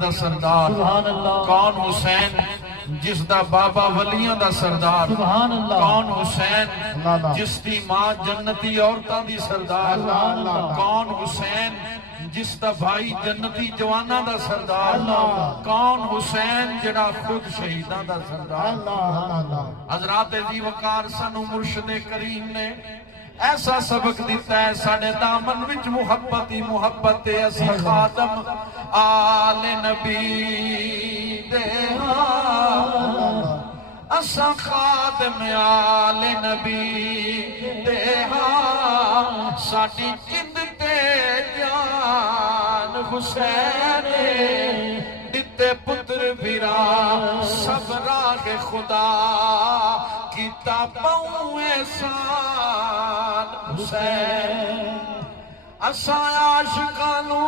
دا سردار کون حسین جس دا بابا ولیاں دا سردار کون حسین جس دی ماں جنتی عورتاں دی سردار کون حسین جس دا بھائی جنتی جوانا دا سردار کون حسین جڑا خود شہیداں دا سردار حضرات ذی وقار سانو مرشد کریم نے ایسا سبق دیتا ہے ساڑھے دامن وچ محبت ہی محبت ہے اسی خادم آل نبی دے اسا خادم آل نبی دے ساڑھی جند تے جان حسین دیتے پتر بھیرا سب راگ خدا کیتا پاؤں احسان حسین اسا عاشقانو